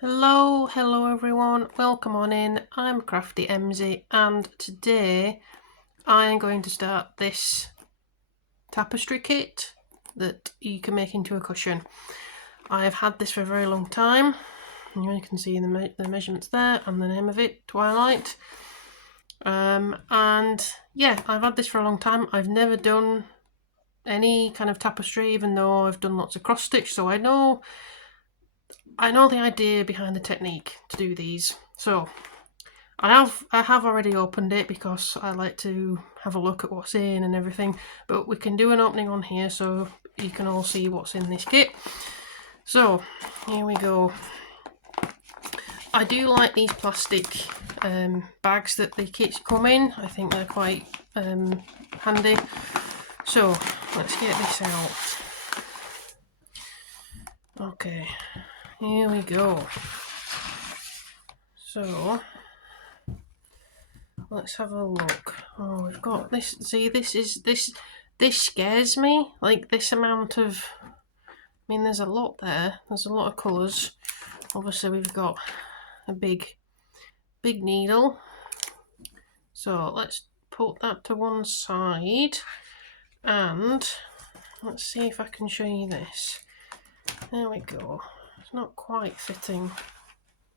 Hello everyone, welcome on in. I'm Crafty Emzy and today I am going to start this tapestry kit that you can make into a cushion. I've had this for a very long time. You can see the measurements there and the name of it, Twilight. And yeah, I've had this for a long time. I've never done any kind of tapestry, even though I've done lots of cross stitch, so I know the idea behind the technique to do these. So I have already opened it because I like to have a look at what's in and everything, but we can do an opening on here so you can all see what's in this kit. So here we go. I do like these plastic bags that the kits come in. I think they're quite handy. So let's get this out. Okay, here we go. So let's have a look. Oh, we've got this. See, this scares me. Like this amount of. I mean, there's a lot there. There's a lot of colours. Obviously, we've got a big needle. So let's put that to one side, and let's see if I can show you this. There we go. It's not quite fitting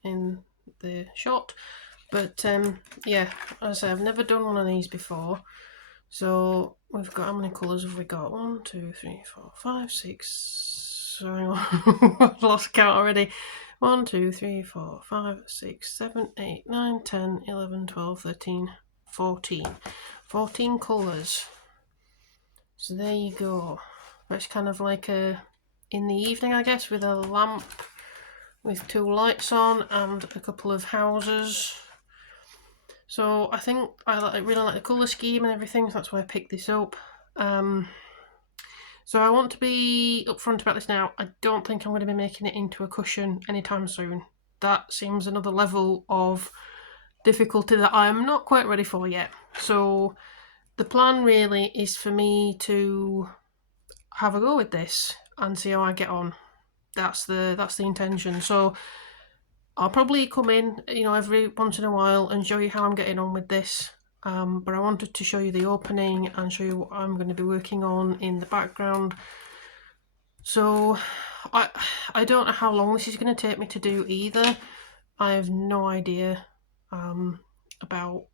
in the shot, but yeah, as I say, I've never done one of these before. So we've got, how many colours have we got? 1, 2, 3, 4, 5, 6. Hang on, I've lost count already. 1, 2, 3, 4, 5, 6, 7, 8, 9, 10, 11, 12, 13, 14. 14 colours. So there you go. It's kind of like a in the evening, I guess, with a lamp with 2 lights on and a couple of houses. So I think I really like the colour scheme and everything, so that's why I picked this up. So I want to be upfront about this now. I don't think I'm going to be making it into a cushion anytime soon. That seems another level of difficulty that I'm not quite ready for yet. So the plan really is for me to have a go with this and see how I get on. That's the intention. So I'll probably come in, every once in a while and show you how I'm getting on with this. But I wanted to show you the opening and show you what I'm going to be working on in the background. So I don't know how long this is going to take me to do either. I have no idea about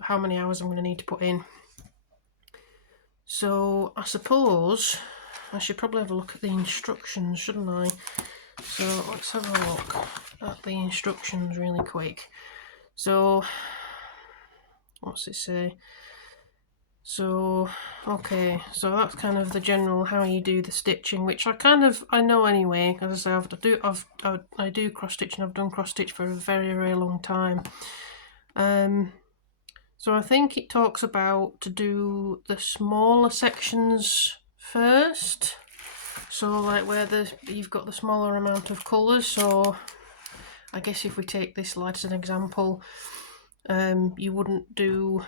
how many hours I'm going to need to put in. So I suppose I should probably have a look at the instructions, shouldn't I? So let's have a look at the instructions really quick. So what's it say? So okay, so that's kind of the general how you do the stitching, which I know anyway. As I say, I do cross stitching. I've done cross stitch for a very long time. So I think it talks about to do the smaller sections first. So like where you've got the smaller amount of colours. So I guess if we take this light as an example, you wouldn't do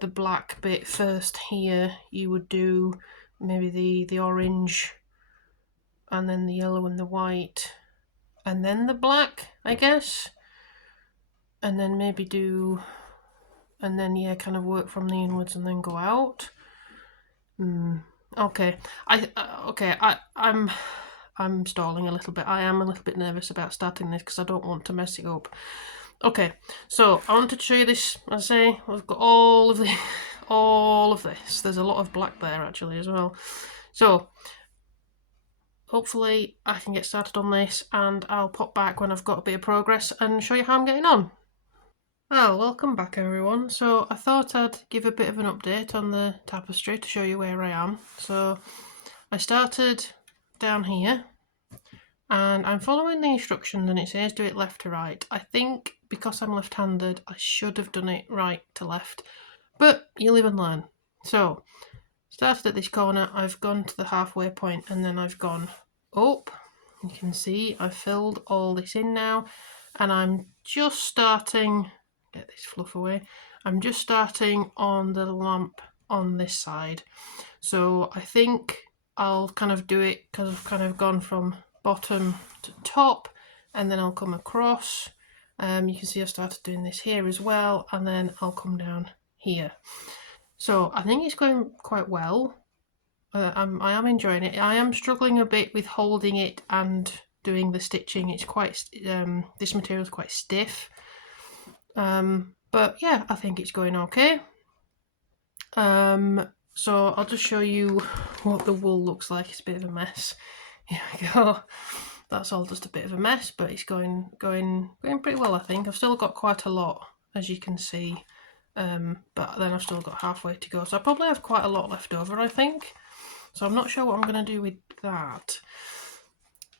the black bit first here. You would do maybe the orange and then the yellow and the white and then the black, I guess, and then maybe do, and then kind of work from the inwards and then go out. Okay, I'm stalling a little bit. I am a little bit nervous about starting this because I don't want to mess it up. Okay, so I wanted to show you this. As I say, we've got all of this. There's a lot of black there actually as well. So hopefully I can get started on this, and I'll pop back when I've got a bit of progress and show you how I'm getting on. Well, welcome back everyone. So I thought I'd give a bit of an update on the tapestry to show you where I am. So I started down here and I'm following the instructions and it says do it left to right. I think because I'm left-handed I should have done it right to left, but you live and learn. So started at this corner, I've gone to the halfway point and then I've gone up. You can see I've filled all this in now and I'm just starting, get this fluff away, I'm just starting on the lamp on this side. So I think I'll kind of do it because I've kind of gone from bottom to top and then I'll come across. You can see I've started doing this here as well, and then I'll come down here. So I think it's going quite well. I am enjoying it. I am struggling a bit with holding it and doing the stitching. It's quite this material is quite stiff, but yeah, I think it's going okay. So I'll just show you what the wool looks like. It's a bit of a mess. Here we go. That's all just a bit of a mess, but it's going pretty well, I think. I've still got quite a lot, as you can see, but then I've still got halfway to go. So I probably have quite a lot left over, I think. So I'm not sure what I'm going to do with that.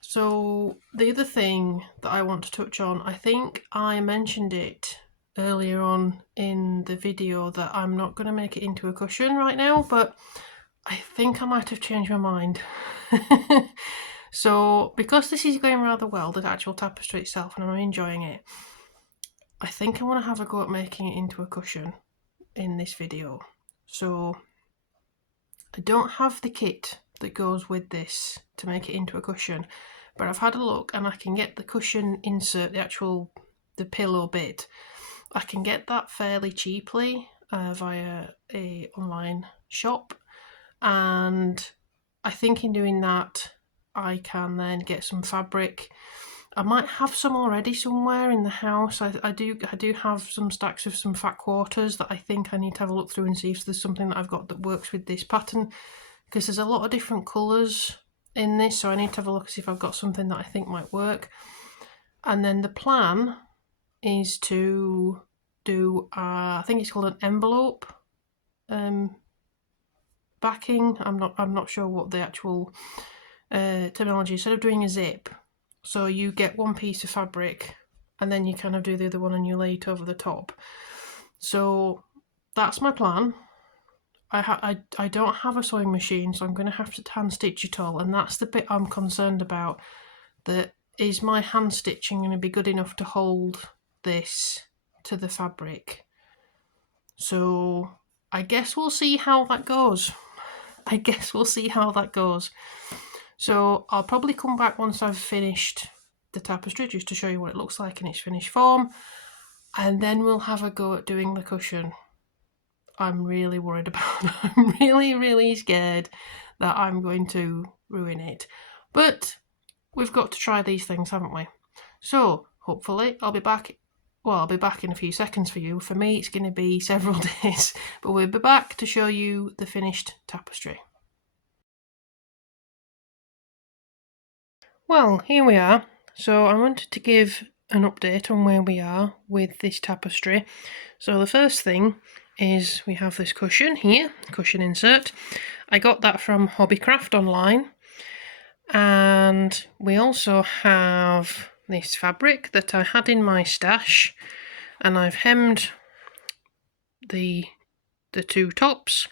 So the other thing that I want to touch on, I think I mentioned it earlier on in the video that I'm not going to make it into a cushion right now, but I think I might have changed my mind. So because this is going rather well, the actual tapestry itself, and I'm enjoying it, I think I want to have a go at making it into a cushion in this video. So I don't have the kit that goes with this to make it into a cushion, but I've had a look and I can get the cushion insert, the pillow bit. I can get that fairly cheaply via a online shop, and I think in doing that I can then get some fabric. I might have some already somewhere in the house. I do have some stacks of some fat quarters that I think I need to have a look through and see if there's something that I've got that works with this pattern, because there's a lot of different colours in this, so I need to have a look and see if I've got something that I think might work. And then the plan is to do I think it's called an envelope backing. I'm not sure what the actual terminology. Instead of doing a zip, so you get one piece of fabric and then you kind of do the other one and you lay it over the top. So that's my plan. I don't have a sewing machine, so I'm going to have to hand stitch it all, and that's the bit I'm concerned about. That is, my hand stitching going to be good enough to hold this to the fabric? So I guess we'll see how that goes. So I'll probably come back once I've finished the tapestry just to show you what it looks like in its finished form, and then we'll have a go at doing the cushion. I'm really worried about it. I'm really scared that I'm going to ruin it. But we've got to try these things, haven't we? So hopefully I'll be back. Well, I'll be back in a few seconds for you. For me, it's going to be several days, but we'll be back to show you the finished tapestry. Well, here we are. So I wanted to give an update on where we are with this tapestry. So the first thing is we have this cushion here, cushion insert. I got that from Hobbycraft online. And we also have this fabric that I had in my stash, and I've hemmed the two tops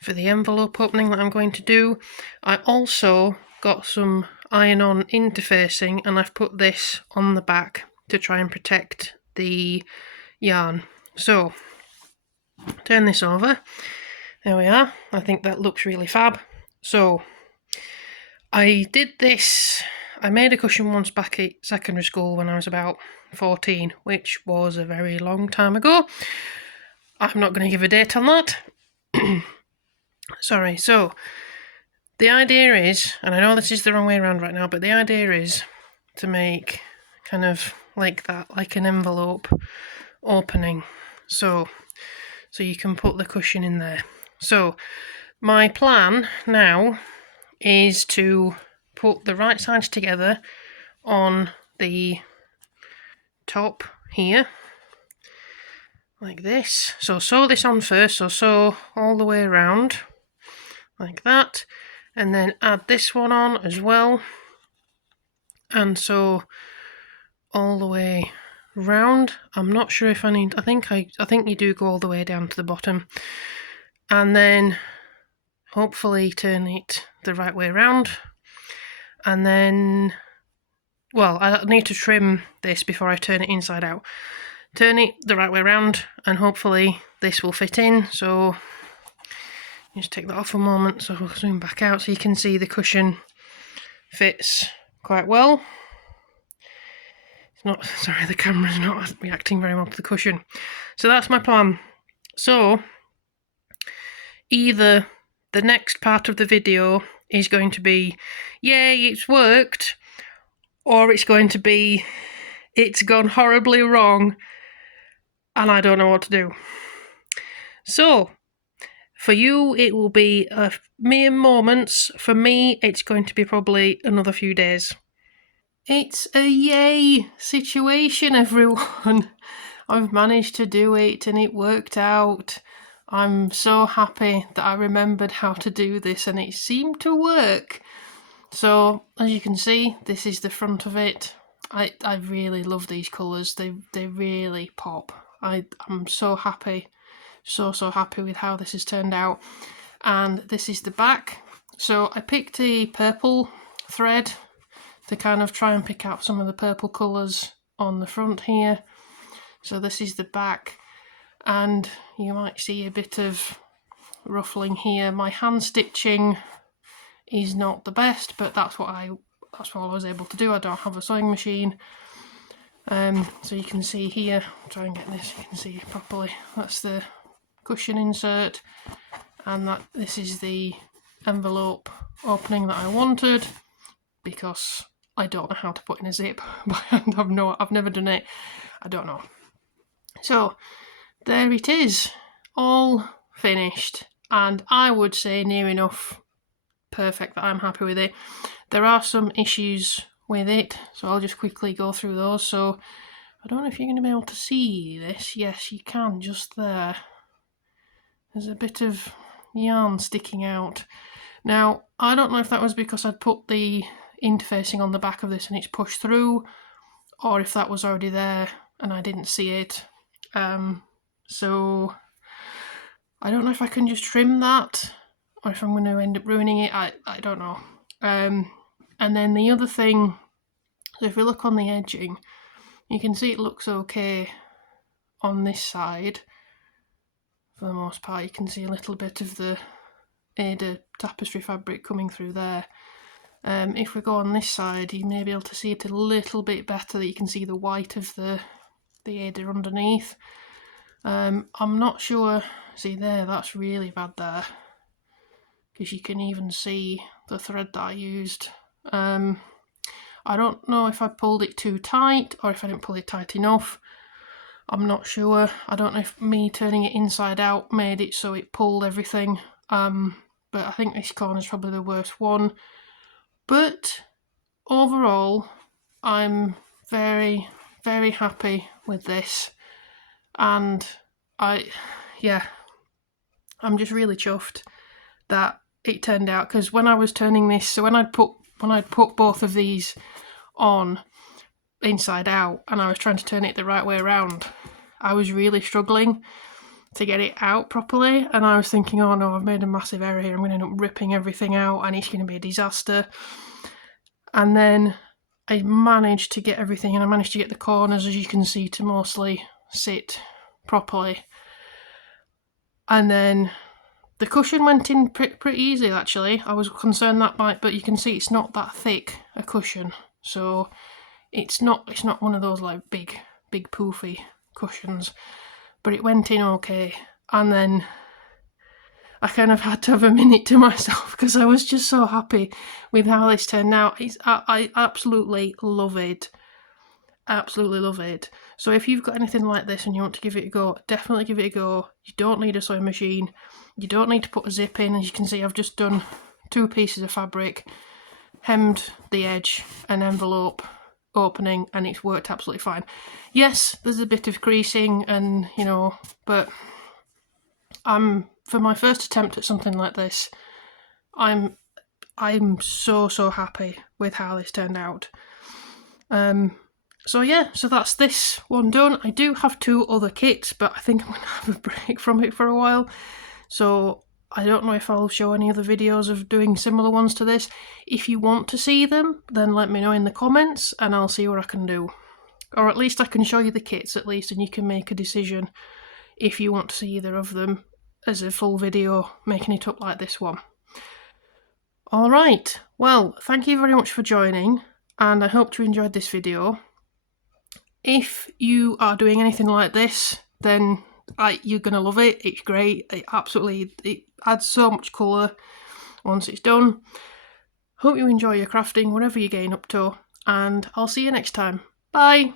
for the envelope opening that I'm going to do. I also got some iron-on interfacing, and I've put this on the back to try and protect the yarn. So turn this over. There we are. I think that looks really fab. So I did this, I made a cushion once back at secondary school when I was about 14, which was a very long time ago. I'm not going to give a date on that. Sorry, so the idea is, and I know this is the wrong way around right now, but the idea is to make kind of like that, like an envelope opening. So you can put the cushion in there. So my plan now is to put the right sides together on the top here, like this. So sew this on first, so sew all the way around, like that, and then add this one on as well, and sew all the way round. I'm not sure if I need, I think you do go all the way down to the bottom, and then hopefully turn it the right way around. And then, well, I need to trim this before I turn it inside out. Turn it the right way around, and hopefully this will fit in. So just take that off a moment, so we'll zoom back out so you can see the cushion fits quite well. Not sorry, the camera's not reacting very well to the cushion. So that's my plan. So either the next part of the video is going to be, yay, it's worked, or it's going to be, it's gone horribly wrong and I don't know what to do. So for you, it will be a mere moments. For me, it's going to be probably another few days. It's a yay situation, everyone. I've managed to do it and it worked out. I'm so happy that I remembered how to do this and it seemed to work. So, as you can see, this is the front of it. I really love these colours. They really pop. I'm so happy. So happy with how this has turned out. And this is the back. So I picked a purple thread to kind of try and pick out some of the purple colours on the front here. So this is the back, and you might see a bit of ruffling here. My hand stitching is not the best, but that's what I was able to do. I don't have a sewing machine. So you can see here, I'll try and get this, you can see properly, that's the cushion insert, and this is the envelope opening that I wanted, because I don't know how to put in a zip by hand. I've never done it. I don't know. So there it is, all finished, and I would say near enough perfect that I'm happy with it. There are some issues with it, so I'll just quickly go through those. So I don't know if you're going to be able to see this. Yes, you can, just there. There's a bit of yarn sticking out. Now, I don't know if that was because I'd put the interfacing on the back of this and it's pushed through, or if that was already there and I didn't see it. So I don't know if I can just trim that or if I'm going to end up ruining it. I don't know. And then the other thing, so if we look on the edging, you can see it looks okay on this side. For the most part, you can see a little bit of the Ada tapestry fabric coming through there. If we go on this side, you may be able to see it a little bit better, that you can see the white of the Ada underneath. I'm not sure, see there, that's really bad there, because you can even see the thread that I used. I don't know if I pulled it too tight or if I didn't pull it tight enough. I'm not sure. I don't know if me turning it inside out made it so it pulled everything. But I think this corner is probably the worst one. But overall, I'm very, very happy with this. And I'm just really chuffed that it turned out, because when I was turning this, so when I'd put both of these on inside out and I was trying to turn it the right way around, I was really struggling to get it out properly, and I was thinking, oh no, I've made a massive error here, I'm going to end up ripping everything out and it's going to be a disaster. And then I managed to get everything, and I managed to get the corners, as you can see, to mostly sit properly. And then the cushion went in pretty easy, actually. I was concerned that might, but you can see it's not that thick a cushion, so it's not one of those like big poofy cushions, but it went in okay. And then I kind of had to have a minute to myself because I was just so happy with how this turned out. I absolutely love it. Absolutely love it. So if you've got anything like this and you want to give it a go, definitely give it a go. You don't need a sewing machine. You don't need to put a zip in. As you can see, I've just done 2 pieces of fabric, hemmed the edge, an envelope opening, and it's worked absolutely fine. Yes, there's a bit of creasing and, but for my first attempt at something like this, I'm so happy with how this turned out. So that's this one done. I do have 2 other kits, but I think I'm going to have a break from it for a while. So I don't know if I'll show any other videos of doing similar ones to this. If you want to see them, then let me know in the comments and I'll see what I can do. Or at least I can show you the kits at least, and you can make a decision if you want to see either of them as a full video making it up like this one. Alright, well, thank you very much for joining, and I hope you enjoyed this video. if you are doing anything like this, then you're going to love it. It's great. It adds so much colour once it's done. Hope you enjoy your crafting, whatever you're getting up to, and I'll see you next time. Bye!